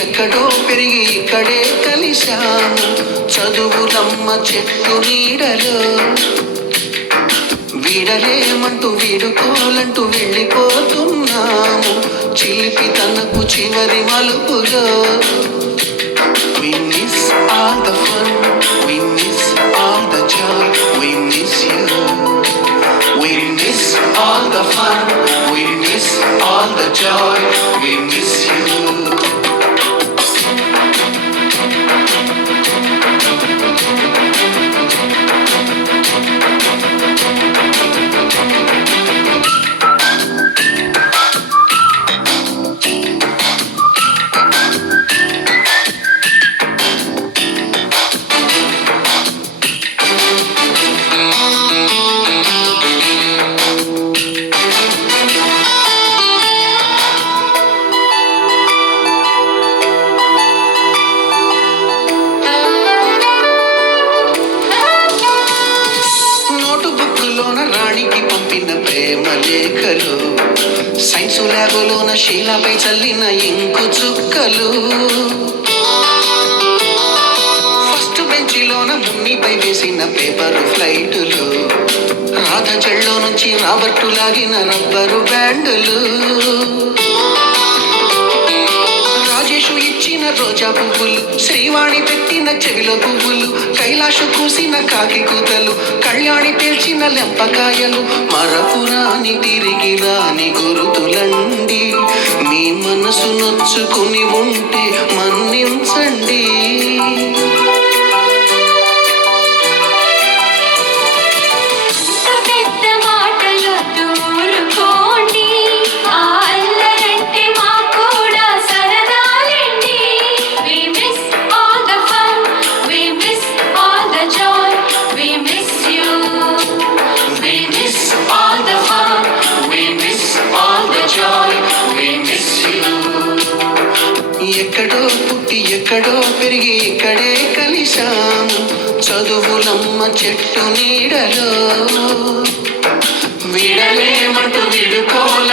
ఎక్కడో పెరిగి ఇక్కడే కలిశాము చదువులమ్మ చెట్టు నీడలో వీడలేమంటూ వీడుకోలంటూ వెళ్ళిపోతున్నాము చిలిపి తనకు చివరి మలుపులో We miss all the fun, we miss all the joy, we miss you. We miss all the fun, we miss all the joy, we miss you. రాణికి పంపిన ప్రేమ లేఖలు సైన్సు ల్యాబులోన శీలపై చల్లిన ఇంకు చుక్కలు ఫస్ట్ బెంచిలోన మున్నిపై వేసిన పేపరు ఫ్లైటులు రాధ చెళ్ళో నుంచి రాబర్టు లాగిన rubber బ్యాండులు Rajesh ఇచ్చిన రోజా పువ్వులు శ్రీవాణి పెట్టిన చెవిలో పువ్వులు కైలాషు కూసిన కాకి కూతలు కళ్యాణి పేల్చిన లెంపకాయలు మరపురాని తిరిగి రాని గురుతులండి మీ మనసు నొచ్చుకుని ఉంటే మన్నించండి ఎక్కడో పుట్టి ఎక్కడో పెరిగి ఇక్కడే కలిశాము చదువులమ్మ చెట్టు నీడలో వీడలేమంటూ వీడుకోల